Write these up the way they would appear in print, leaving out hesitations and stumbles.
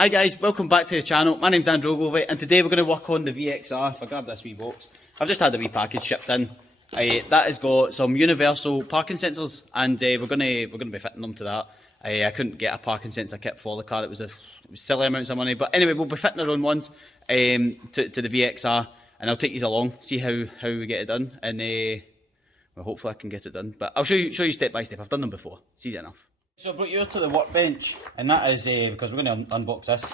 Hi guys, welcome back to the channel. My name's Andrew Ogilvie and today we're going to work on the VXR. If I grab this wee box, I've just had the wee package shipped in. That has got some universal parking sensors and we're going to be fitting them to that. I couldn't get a parking sensor kit for the car, it was silly amounts of money, but anyway we'll be fitting our own ones to the VXR and I'll take you along, see how we get it done and well, hopefully I can get it done, but I'll show you step by step. I've done them before, it's easy enough. So I brought you to the workbench, and that is because we're going to unbox this.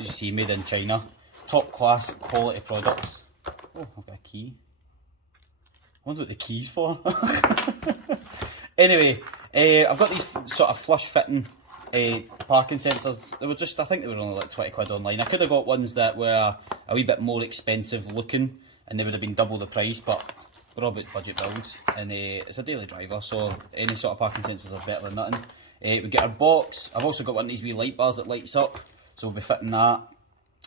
As you see, made in China, top class quality products. Oh, I've got a key. I wonder what the key's for. Anyway, I've got these sort of flush fitting parking sensors. They were just, I think they were only like 20 quid online. I could have got ones that were a wee bit more expensive looking, and they would have been double the price, but we're all about budget builds, and it's a daily driver, so any sort of parking sensors are better than nothing. We get our box. I've also got one of these wee light bars that lights up, so we'll be fitting that,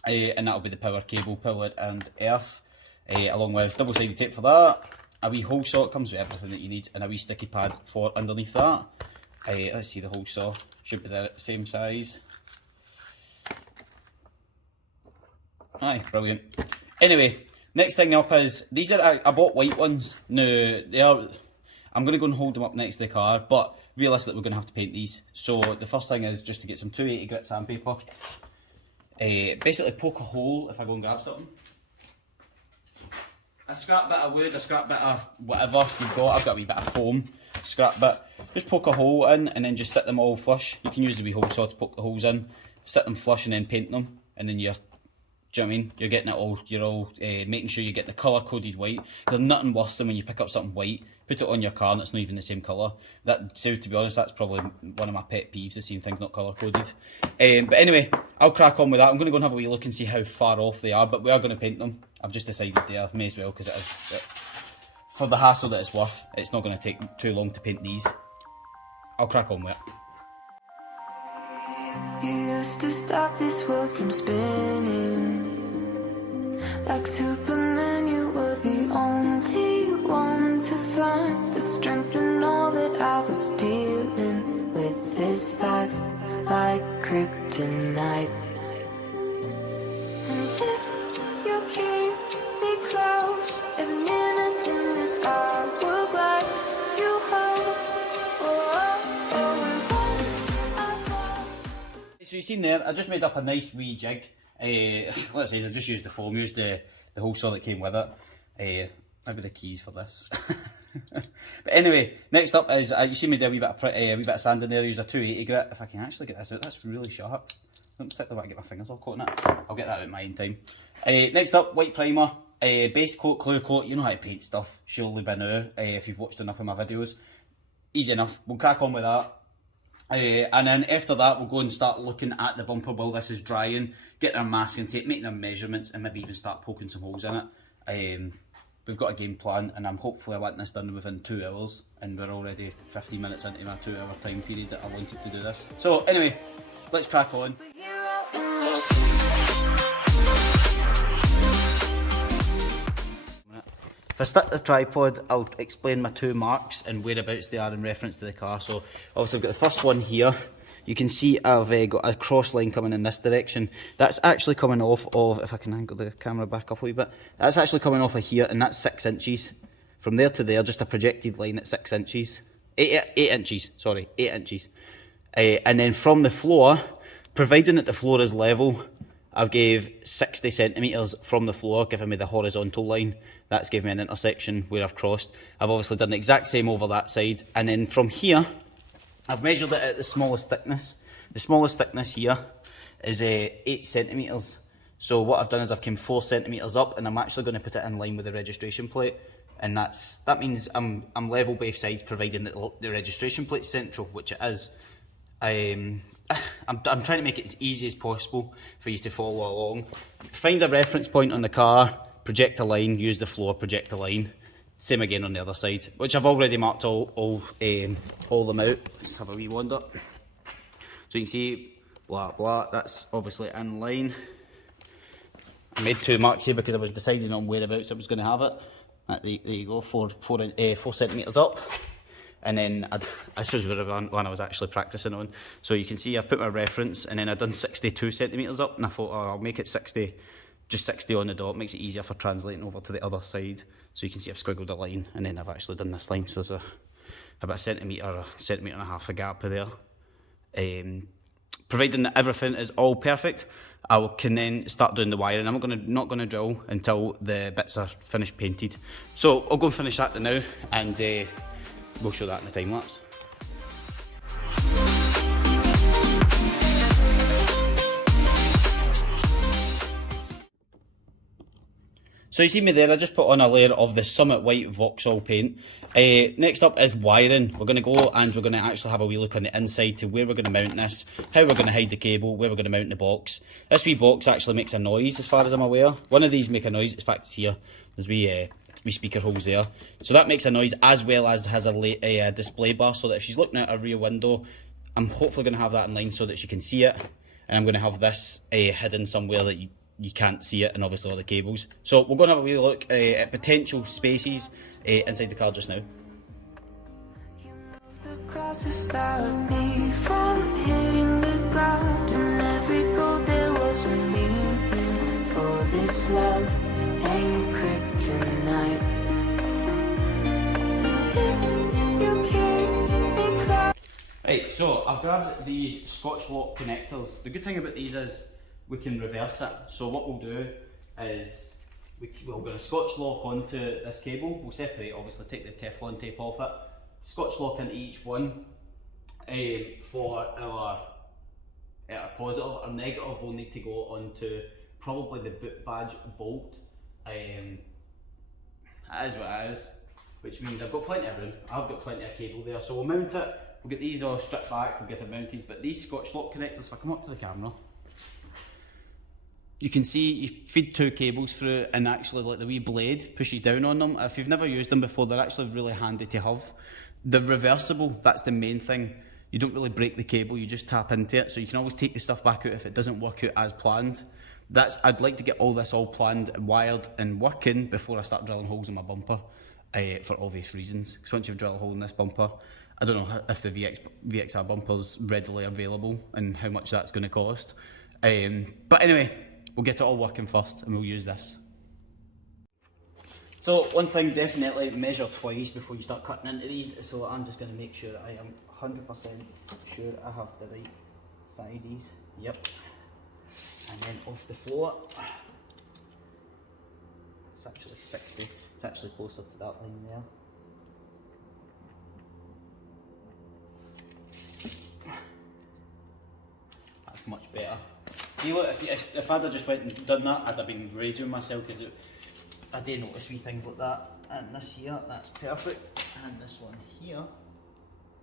and that'll be the power cable, power and earth, along with double-sided tape for that, a wee hole saw, it comes with everything that you need, and a wee sticky pad for underneath that. Let's see, the hole saw should be the same size. Aye, brilliant. Anyway, next thing up is, these are, I bought white ones. Now, I'm going to go and hold them up next to the car, but realistically we're going to have to paint these. So the first thing is just to get some 280 grit sandpaper. Basically poke a hole if I go and grab something. A scrap bit of wood, a scrap bit of whatever you've got. I've got a wee bit of foam, scrap bit. Just poke a hole in and then just sit them all flush. You can use the wee hole saw to poke the holes in, sit them flush and then paint them, and then you're, do you know what I mean? You're getting it all, you're all making sure you get the colour coded white. There's nothing worse than when you pick up something white, put it on your car and it's not even the same colour. That, so to be honest, that's probably one of my pet peeves, the same things not colour coded. But anyway, I'll crack on with that. I'm going to go and have a wee look and see how far off they are, but we are going to paint them. I've just decided there, may as well, because it is, for the hassle that it's worth, it's not going to take too long to paint these. I'll crack on with it. You used to stop this world from spinning. Like Superman, you were the only one to find the strength in all that I was dealing with. This life like kryptonite. And if you keep me close, every minute in this hourglass you hold. So you've seen there, I just made up a nice wee jig. Let's say I just used the foam, used the whole saw that came with it. Maybe the keys for this. But anyway, next up is, you see me do a wee bit of sand in there, use a 280 grit. If I can actually get this out, that's really sharp. I don't particularly want to get my fingers all caught in it. I'll get that out in my own time. Next up, white primer, base coat, clear coat. You know how to paint stuff, surely by now, if you've watched enough of my videos. Easy enough, we'll crack on with that. And then after that we'll go and start looking at the bumper while this is drying, getting our masking tape, making our measurements and maybe even start poking some holes in it. We've got a game plan and I'm hopefully wanting this done within 2 hours, and we're already 15 minutes into my 2 hour time period that I wanted to do this. So anyway, let's crack on. If I stick the tripod, I'll explain my two marks and whereabouts they are in reference to the car. So obviously I've got the first one here. You can see I've got a cross line coming in this direction. That's actually coming off of, if I can angle the camera back up a wee bit, that's actually coming off of here, and that's 6 inches. From there to there, just a projected line at 6 inches. 8 inches, sorry, 8 inches. And then from the floor, providing that the floor is level, I've gave 60 centimetres from the floor, giving me the horizontal line. That's given me an intersection where I've crossed. I've obviously done the exact same over that side. And then from here, I've measured it at the smallest thickness. The smallest thickness here is 8 centimetres. So what I've done is I've come 4 centimetres up, and I'm actually going to put it in line with the registration plate. And that means I'm level both sides, providing that the registration plate's central, which it is. I'm trying to make it as easy as possible for you to follow along. Find a reference point on the car, project a line, use the floor, project a line. Same again on the other side, which I've already marked all them out. Let's have a wee wander. So you can see, blah blah, that's obviously in line. I made 2 marks here because I was deciding on whereabouts I was going to have it. There you go, 4 centimetres up. and then this was the one I was actually practicing on. So you can see I've put my reference, and then I've done 62 centimetres up, and I thought, oh, I'll make it 60, just 60 on the dot, makes it easier for translating over to the other side. So you can see I've squiggled a line, and then I've actually done this line, so there's about a centimetre and a half a gap there. Providing that everything is all perfect, I can then start doing the wiring. I'm not gonna drill until the bits are finished painted. So I'll go and finish that now, and we'll show that in the time lapse. So you see me there, I just put on a layer of the Summit White Vauxhall paint. Next up is wiring. We're going to go and we're going to actually have a wee look on the inside to where we're going to mount this, how we're going to hide the cable, where we're going to mount the box. This wee box actually makes a noise as far as I'm aware. One of these make a noise, in fact it's here, there's wee speaker holes there. So that makes a noise, as well as has a display bar, so that if she's looking out a rear window, I'm hopefully going to have that in line so that she can see it. And I'm going to have this hidden somewhere that you can't see it, and obviously all the cables. So we're going to have a wee look at potential spaces inside the car just now. You moved across to stop me from hitting the ground, and every goal there was a meaning. For this love ain't kryptonite. Until you keep me close. Right, so I've grabbed these Scotch lock connectors. The good thing about these is we can reverse it. So what we'll do is we're going to Scotch lock onto this cable. We'll separate, obviously take the Teflon tape off it, Scotch lock into each one. For our positive or negative, we'll need to go onto probably the boot badge bolt. It is what it is, which means I've got plenty of room, I've got plenty of cable there, so we'll mount it, we'll get these all stripped back, we'll get them mounted. But these Scotch lock connectors, if I come up to the camera, you can see you feed two cables through, and actually like the wee blade pushes down on them. If you've never used them before, they're actually really handy to have. They're reversible, that's the main thing. You don't really break the cable, you just tap into it, so you can always take the stuff back out if it doesn't work out as planned. I'd like to get all this all planned, wired and working before I start drilling holes in my bumper, for obvious reasons. Because once you've drilled a hole in this bumper, I don't know if the VXR bumper's readily available and how much that's going to cost. But anyway, we'll get it all working first and we'll use this. So one thing, definitely measure twice before you start cutting into these. So I'm just going to make sure that I am 100% sure I have the right sizes. Yep. And then off the floor, it's actually 60. It's actually closer to that line there. That's much better. See, look, if I'd have just went and done that, I'd have been raging myself, because I do notice wee things like that. And this here, that's perfect. And this one here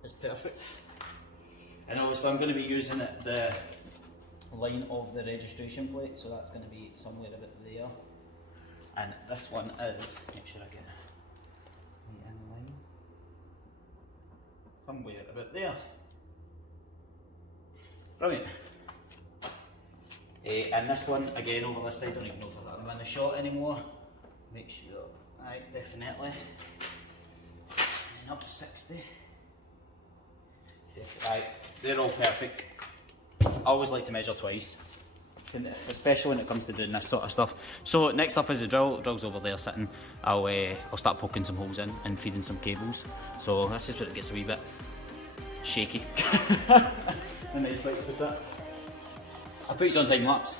is perfect. And obviously I'm going to be using the line of the registration plate, so that's going to be somewhere about there. And this one is, make sure I get right in line, somewhere about there. Brilliant. And this one, again over this side, I don't even know if I'm in the shot anymore. Make sure, right, definitely. And up to 60. Right, they're all perfect. I always like to measure twice, especially when it comes to doing this sort of stuff. So next up is the drill. The drill's over there sitting. I'll start poking some holes in and feeding some cables. So that's just where it gets a wee bit shaky. A nice way to put it. I'll put you on time lapse.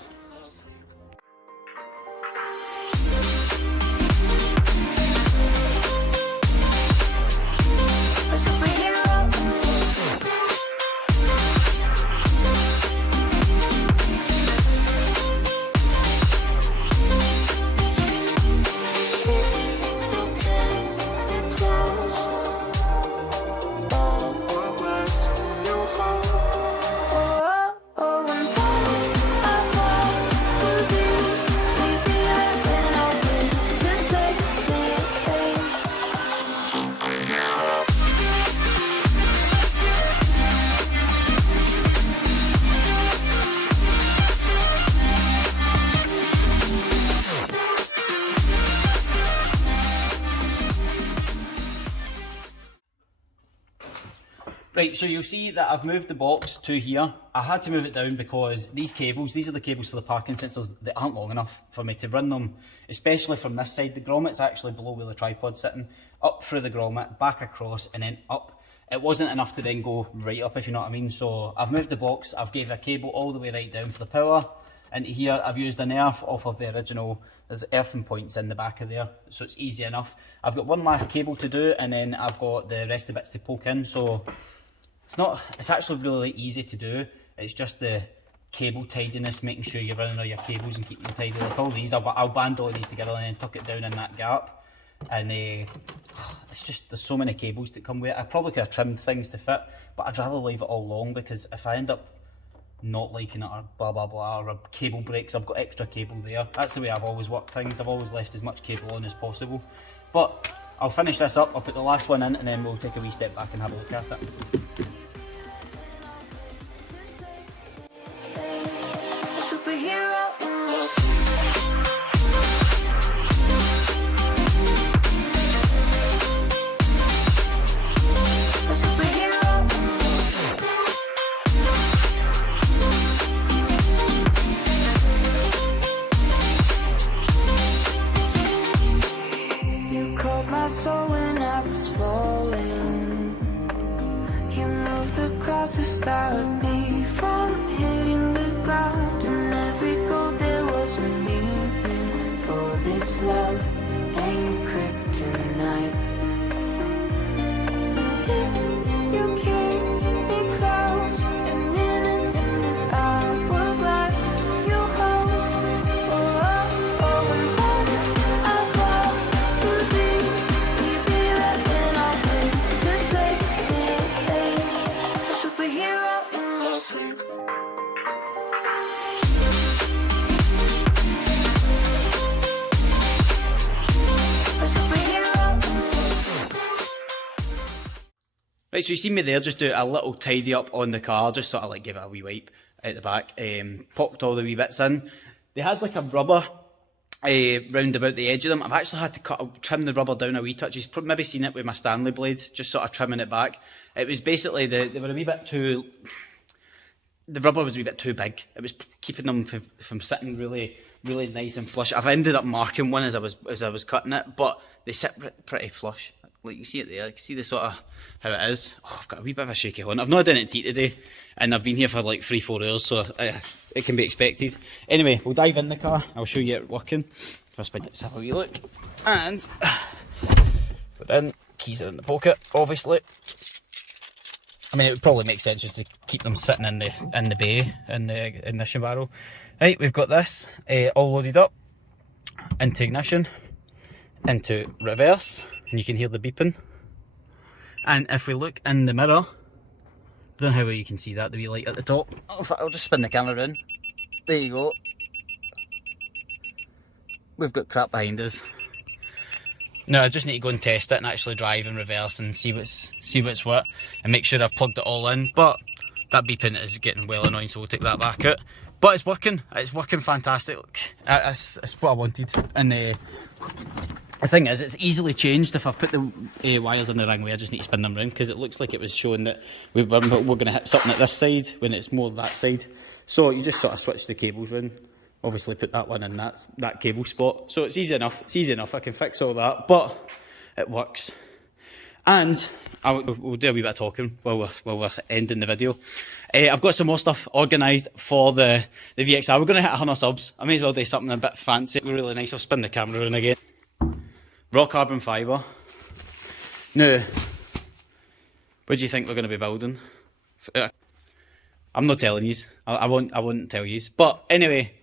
Right, so you'll see that I've moved the box to here. I had to move it down because these are the cables for the parking sensors that aren't long enough for me to run them, especially from this side. The grommet's actually below where the tripod's sitting, up through the grommet, back across, and then up. It wasn't enough to then go right up, if you know what I mean. So I've moved the box, I've gave a cable all the way right down for the power. Into here, I've used an earth off of the original. There's earthing points in the back of there, so it's easy enough. I've got one last cable to do, and then I've got the rest of the bits to poke in. So it's actually really easy to do. It's just the cable tidiness, making sure you're running all your cables and keeping them tidy. Like all these, I'll band all these together and then tuck it down in that gap. And it's just, there's so many cables that come with it. I probably could have trimmed things to fit, but I'd rather leave it all long, because if I end up not liking it or blah blah blah, or a cable breaks, I've got extra cable there. That's the way I've always worked things. I've always left as much cable on as possible. But I'll finish this up, I'll put the last one in, and then we'll take a wee step back and have a look at it. To stop me from hitting the ground, and every goal there was a meaning. For this love ain't kryptonite. And if you keep me close, a minute in this hourglass, you hold. And then I fall to be there, and I'll wait to say it. Superhero in your sleep. Right, so you see me there just do a little tidy up on the car, just sort of like give it a wee wipe at the back, popped all the wee bits in. They had like a rubber round about the edge of them. I've actually had to trim the rubber down a wee touch. You've maybe seen it with my Stanley blade, just sort of trimming it back. It was basically, they were a wee bit too, the rubber was a wee bit too big. It was keeping them from sitting really, really nice and flush. I've ended up marking one as I was cutting it, but they sit pretty flush. Like you see it there, you can see the sort of how it is. Oh, I've got a wee bit of a shaky one. I've not done it tea today, and I've been here for like 3-4 hours, so it can be expected. Anyway, we'll dive in the car. I'll show you it working. First, let's have a wee look. And we're in. Keys are in the pocket, obviously. I mean, it would probably make sense just to keep them sitting in the bay in the ignition barrel. Right, we've got this all loaded up into ignition, into reverse, and you can hear the beeping. And if we look in the mirror, I don't know how well you can see that, the wee light at the top. I'll just spin the camera in. There you go. We've got crap behind us. No, I just need to go and test it and actually drive in reverse and see what's what, and make sure I've plugged it all in. But that beeping is getting well annoying, so we'll take that back out. But it's working fantastic. It's what I wanted. And the thing is, it's easily changed. If I've put the wires in the wrong way, I just need to spin them around, because it looks like it was showing that we're going to hit something at this side when it's more that side. So you just sort of switch the cables around. Obviously put that one in that cable spot. So it's easy enough. It's easy enough. I can fix all that, but it works. And we'll do a wee bit of talking while we're ending the video. I've got some more stuff organised for the VXR. We're going to hit 100 subs. I may as well do something a bit fancy, really nice. I'll spin the camera in again. Raw carbon fibre. Now, what do you think we're going to be building? I'm not telling you. I won't tell you. But anyway,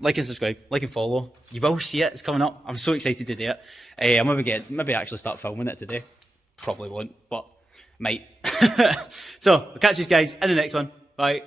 like and subscribe, like and follow. You will see it. It's coming up. I'm so excited to do it. I'm maybe actually start filming it today. Probably won't, but might. So, I'll catch you guys in the next one. Bye.